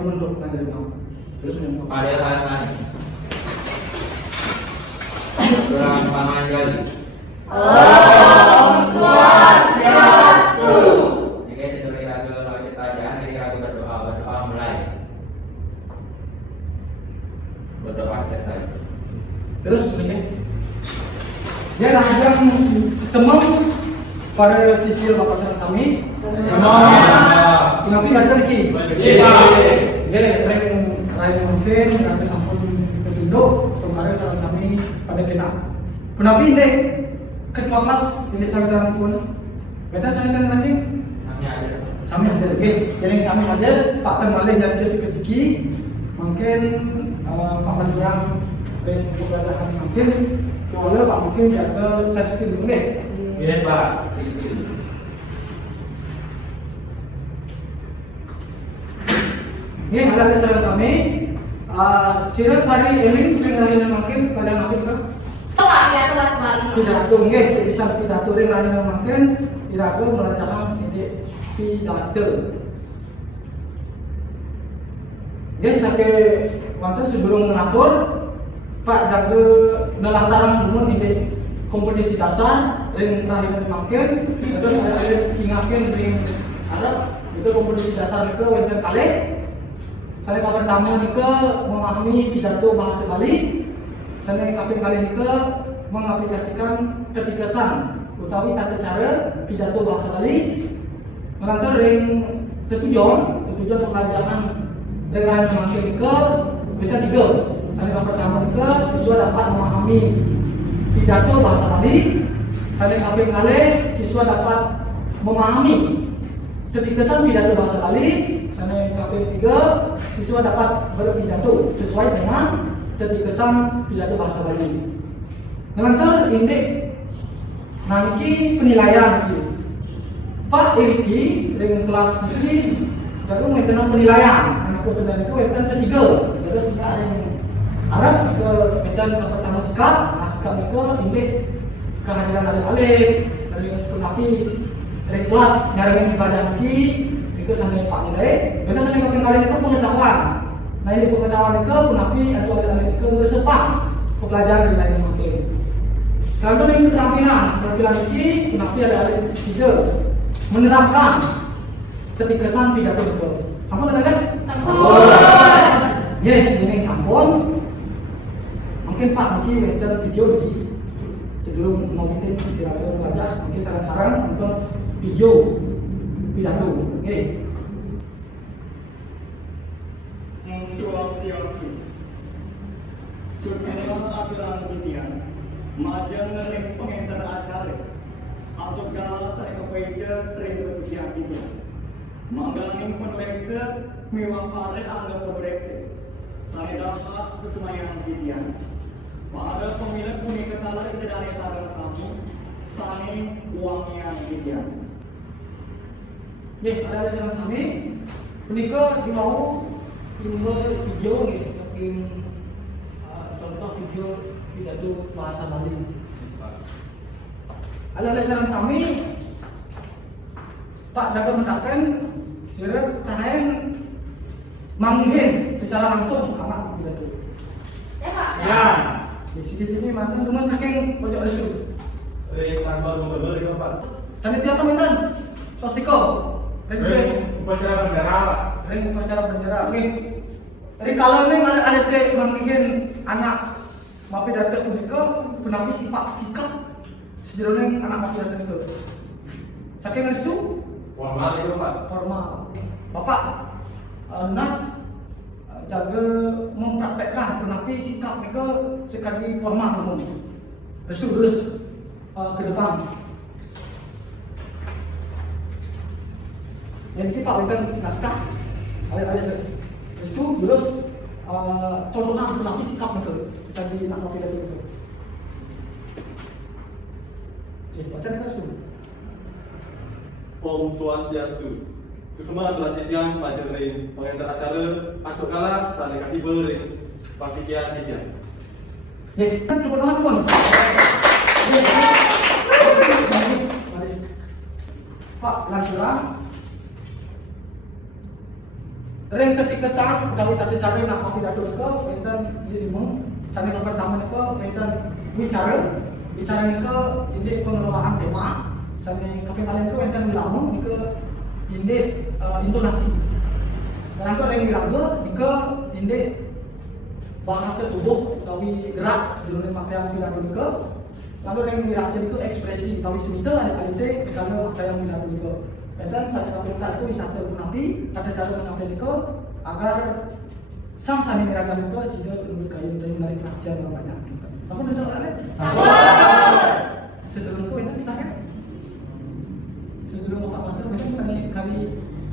untuk mengajarkan. Terus Ada alasan. Kurang paman kali. Om Swastiastu. Oke, sebelum kita ke pertanyaan, kita berdoa mulai. Berdoa selesai. terus ini dia langsung semua para sisir bapak sarang kami Inapi ada lagi. Dia reng mungkin nanti sampun petunduk kemarin sarang kami pada kena. Kenapa ini ketua kelas ini sampai dalam pun betul sampai dalam lagi sami ada lagi. Jadi sami ada Pak Temalih dan segi mungkin Pak Manjurang dan keberadaan mungkin kalau Pak mungkin jaga safety dulu deh. Iya Pak. Ini adalah saudara kami. Sirah tadi Elin dengan mungkin pada mungkin kan? Pidato nggih, bisa pidato ring lain mungkin pidato melancarkan ide pidato. Nggih sampai waktu sebelum mengatur Pak jaga melantaran dulu ide kompetisi dasar ring lain mungkin terus ada cingakin ring Arab itu kompetisi dasar itu wonten kalih. Saya kapan tamu nika memahami pidato bahasa Bali. Saya kaping kali nika mengaplikasikan ketikasan utawi tata cara pidato bahasa Bali. Melantar ring tujuan pembelajaran dengan makin nika bisa 3. Saya kapan tamu nika siswa dapat memahami pidato bahasa Bali. Saya kaping kali siswa dapat memahami ketikasan pidato bahasa Bali. Saya kaping 3 siswa dapat berpidato sesuai dengan ketikasan pidato bahasa Bali. Nanti ini nanti penilaian ini. Pak Iriki dengan kelas ini jago mengenal penilaian. Aku penilaian itu medan ketiga. Terus kita ada yang Arab ke medan yang pertama sikap. Sikap itu ini kehadiran alih-alih dari penapi dari kelas nyaringin ibadah lagi. Itu sampai Pak nilai, mereka sampai kali itu pengetahuan. Nah ini pengetahuan itu penapi atau alih-alih itu bersepah pelajaran di lain mungkin. Kalau ini keterampilan ini penapi alih-alih tiga menerapkan ketikasan pidato itu. Sampun kan? Sampun. Ya, ini sampun. Mungkin Pak mungkin wedan video lagi sebelum mau bikin pidato belajar mungkin saran-saran untuk video pidato. Oke. Om Swastiastu. Sebelum aturan titian, majang ring pengantar acara atau galas saya kepeja ring persekian kita. Manggangin penlekse mewah pare anggap pemrekse. Saya dapat kesemayaan titian. Pada pemilik punya ketalar itu dari sarang sapi, sani uangnya titian. Nih, ada yang kami. Menikah di mau video nih, contoh video pidato bahasa Bali. Ada saran kami. Pak jaga mendapatkan sirap tahan manggihin secara langsung anak pidato. Ya Pak. Ya. Di sini mantan teman saking pojok restu. Tanpa gubernur itu Pak. Kami tiasa mantan. Sosiko. Upacara bendera Pak. Ring upacara bendera. Oke. Dari kalau ini ada manggihin anak mapi datang ke penapi sifat sikap sejauh anak mapi datang ke. Saking restu. Formal itu Pak. Formal. Bapak Nas jaga mempraktekkan penapi sikap mereka sekali formal namun restu terus ke depan. Yang kita berikan naskah ada restu terus contohnya penapi sikap mereka sekali nak mapi datang ke. Jadi baca kan restu. Om Swastiastu. Susuma aturan titian pelajar lain pengantar acara aduk kala saling katibel ring pasikian titian. Ya, kan coba banget pun. Pak, lanjutan. Ring ketika sang gawe tadi cara nak kopi datu ke enten jadi mung sani ke pertama ke enten bicara ke ini pengelolaan tema sani kapitalan ke enten bilang ke ini intonasi dan ke ring bilang ke ini bahasa tubuh tapi gerak sebelum pakaian bilang ke lalu yang dirasa itu ekspresi tapi semita ada kali kalau pakaian bilang ke dan satu kapitalan itu bisa terpenuhi ada cara menyampaikan itu agar sang sani meragan itu sudah lebih kaya dari menarik perhatian orang banyak. Apa bisa soalnya? Sebelum itu kita kan sebelum Pak Mantur macam sani kali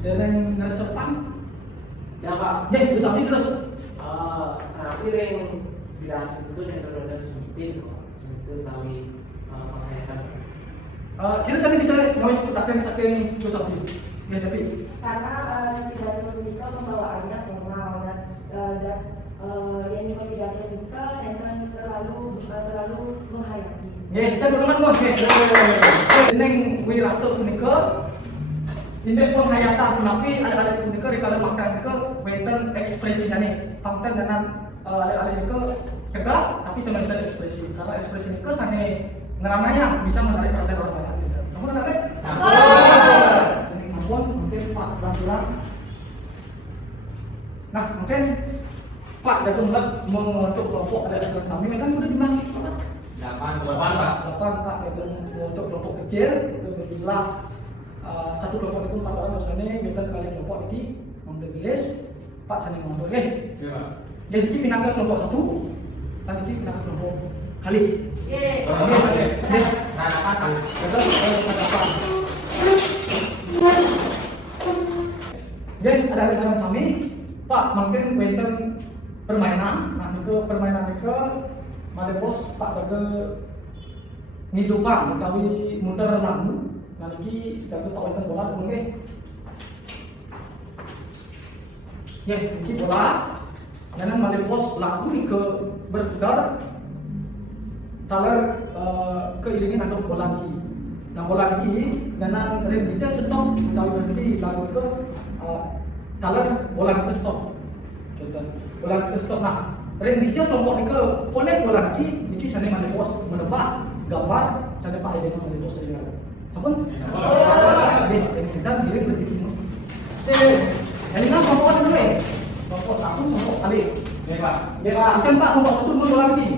dari ngeresepan. Ya Pak. Ya, bisa terus. Tapi yang bilang itu yang terlalu sempit tapi pakaian. Sila sani bisa ngawis kutakan saking Gusti. Ya tapi Karena pidato Mika pembawaannya formal dan yang di pidato Mika enten terlalu menghayati. ya, saya berteman kok. Neng wirasa punika indek penghayatan menapi ada punika rikala makan ke wenten ekspresinya nih. Pangten dengan ada itu tegak tapi cuma kita ekspresi. Karena ekspresi ini sane ngeramanya bisa menarik perhatian orang banyak. Kamu kenal kan? Ini maupun mungkin Pak Bantulan. Nah mungkin Pak Datuk Mulat mengutuk kelompok ada aturan sami kan udah dibilang Mas. 8 Pak. 8 Pak Datuk untuk kelompok kecil itu berjumlah satu kelompok itu 4 orang maksudnya minta kali kelompok ini memilih Pak Sani ngomong oke. Ya. Jadi kita pindah ke kelompok 1 dan kita pindah ke kelompok kali. Ye. Nah, apa? Jadi ada kesan sami, Pak mungkin wenten permainan, nah itu permainan itu made bos Pak jaga ngidupan utawi muter lagu, nah iki jaga tak wenten bola mungkin. Ya, iki bola, dan made bos lagu ni ke berputar talar keiringan atau bola lagi. Nah bola lagi dan rembija stop kalau berhenti lagu ke talar bola ke stop. Contoh bola ke stop. Nah rembija kelompok ni ke ponek bola lagi niki sana mana bos menebak gambar sana Pak Eden mana bos dia. Sabun? Deh, kita diri berarti semua. Ini kan kelompok dulu eh. Kelompok 1 kelompok kali. Ya Pak. Ya Pak, macam Pak kelompok 1 bola lagi.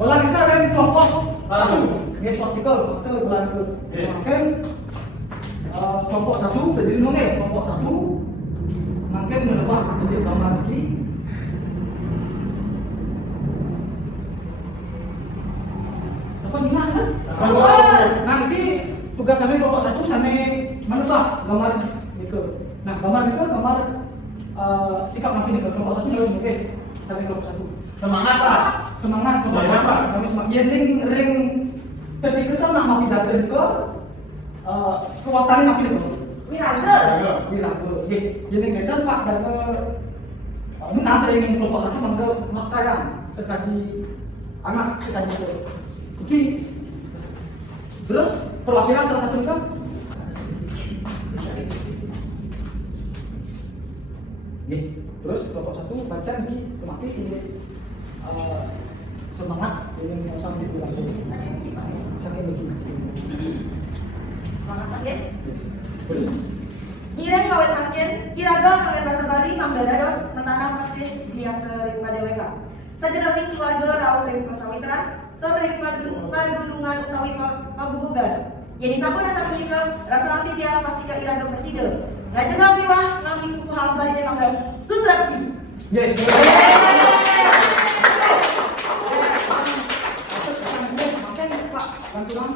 Bola kita ada di kelompok 1. Ini sosial, itu bola itu. Mungkin kelompok 1 berdiri nongol, kelompok 1 mungkin menebak jadi gambar lagi. Apa gimana kan? Nah ini tugas sana kelompok 1 sana menebak gambar itu. Nah gambar itu gambar sikap nanti di kelompok 1 harus oke. Sana kelompok 1. Semangat Pak. Semangat kelompok 1. Kami semangat. Ya ring ketika sana mau pidato ke kekuasaan napi itu. Wiraga. Jadi kita Pak dan benar sering kelompok 1 mangga makaran sekali anak sekali itu. Oke. Terus perwakilan salah satu itu terus kelompok 1 baca di kemaki ini semangat ini yang sampai dibilang sampai begini. Semangat aja. Terus Iren kawet akhir, iraga kawet bahasa Bali, Mamdadados, mentanam masih biasa daripada WK. Sajenis keluarga rauh dari persawitran, atau dari padunungan utawi pabubugan. Jadi sampun asa punika, rasa nanti tiap pastika iraga presiden. Ngajeng ngawiwah, ngami kuku hamba di Mangga Sutrati. ya. Bantuan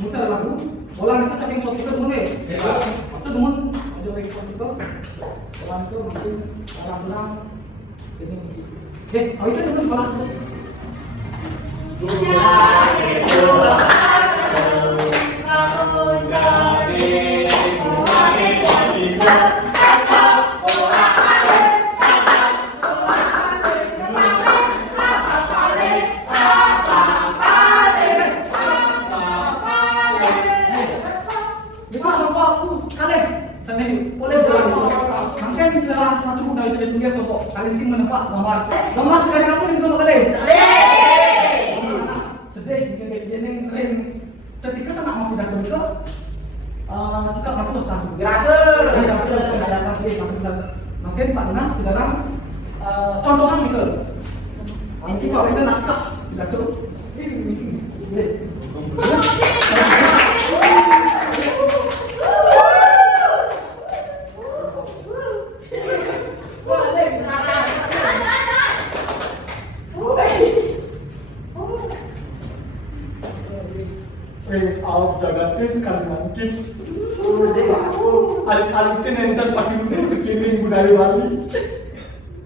muter lagu, bola kita saking sosial dulu deh. Waktu temen ada lagi sosial, bola itu mungkin orang ini. Oh itu temen bola. sudah lihat kok. Kalian ini menebak gambar. Gambar sekali aku ini gambar kali. Sedih dia ini keren. Ketika sana mau tidak begitu, sikap aku dosan. Biasa penghadapan dia makin Pak Dinas di dalam contohan gitu. Nanti Pak itu naskah jatuh. Out jagatis kan mungkin. Alip-alipnya nenter pagi berkirim budaya Bali.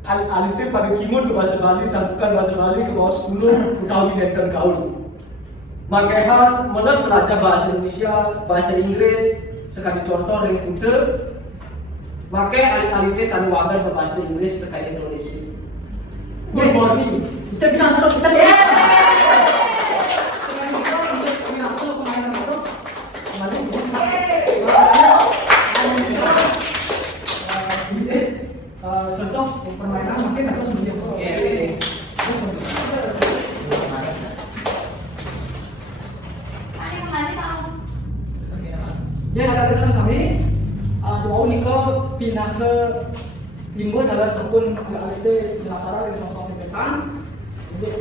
Alip-alipnya pada kimur ke bahasa Bali, sambungkan bahasa Bali ke bawah 10 utawi nenter gaul. Makanya malah belajar bahasa Indonesia, bahasa Inggris, sekali contoh yang udah. Makanya alip-alipnya selalu wajar berbahasa Inggris terkait Indonesia. Good morning. Kita bisa terus kita. Contoh permainan mungkin aku sebelum ya ada di sana kami mau nikah pindah ke timur dalam sepun ada jelasara di nongkrong depan untuk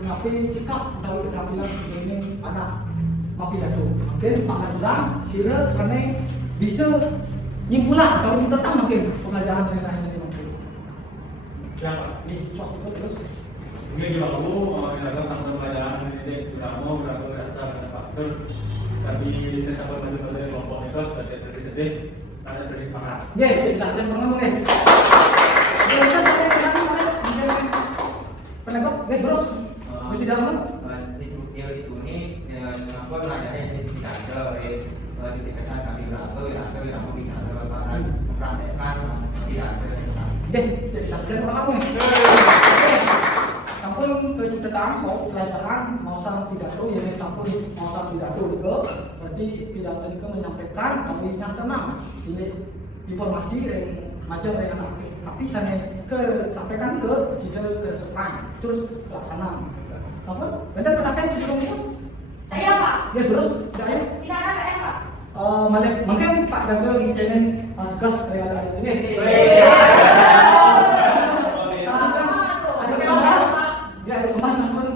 mengapi sikap atau keterampilan ini anak mapi jatuh mungkin pangan ulang sila sana bisa nyimpulan kalau tentang mungkin pengajaran dari lain dari mungkin Siapa? ini swasta terus Mungkin juga kamu ada sampai pelajaran ini tidak mau berlaku asal ada faktor tapi saya sampai pada kelompok itu sebagai sedih ada dari semangat. ya jadi saja pernah mungkin pernah kok terus mesti dalam itu ini apa belajarnya itu tidak ada titik kesan kami berapa kita mau bicara mempraktekkan tidak ada. Jadi saja pernah mungkin sampun tujuh tentang pelajaran mau sama pidato ya sampun mau sama pidato juga berarti pidato itu menyampaikan tapi yang tenang ini informasi yang macam yang anak tapi sana ke sampaikan ke jika ke sepan terus laksana apa benar perhatian sebelum itu Saya Pak. ya terus saya Tidak ada PM Pak. malah mungkin Pak jaga ngizinin gas kayak ada ini ya kemarin sampun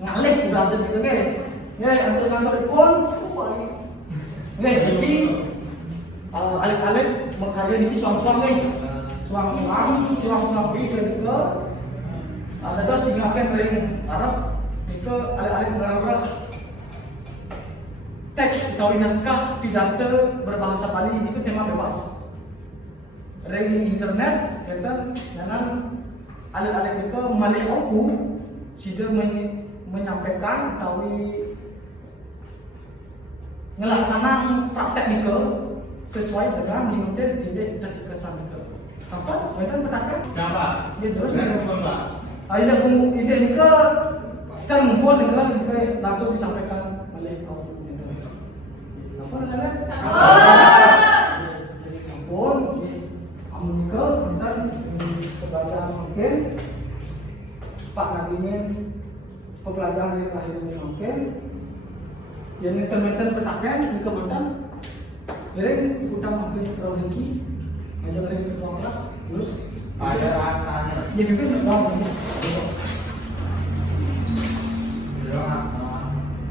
ngalih bahasa gitu kan ya untuk kantor pun ini alif-alif mengkarya ini suang-suang nih suang-suang sih ke ada terus ingatkan dari Arab itu alif-alif mengarah teks atau naskah pidato berbahasa Bali itu tema bebas ring internet dan alif-alif itu malih aku sudah menyampaikan tapi ngelaksanakan praktek itu sesuai dengan minuter ide dan kesan itu. Apa? Mereka berkata? Siapa? Ya terus. Pak. Ide ini kita ngumpul dengan langsung disampaikan oleh kaum itu. Apa namanya? Jadi sampun, amunika dan kebaca mungkin. Pak Nadimin pembelajaran dari lahir ini mungkin yang intermittent petakan di kemudian jadi kita mungkin terlalu tinggi aja dari 12 terus Ada rasanya. ya mungkin berdoa Berdoa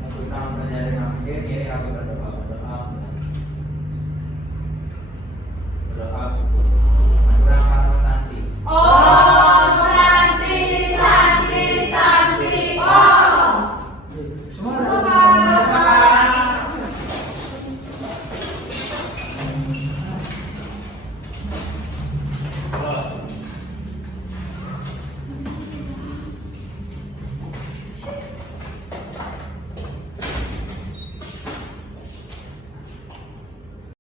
untuk kamu menjadi akhir ini aku berdoa syukur. Anugerah karma santi. semua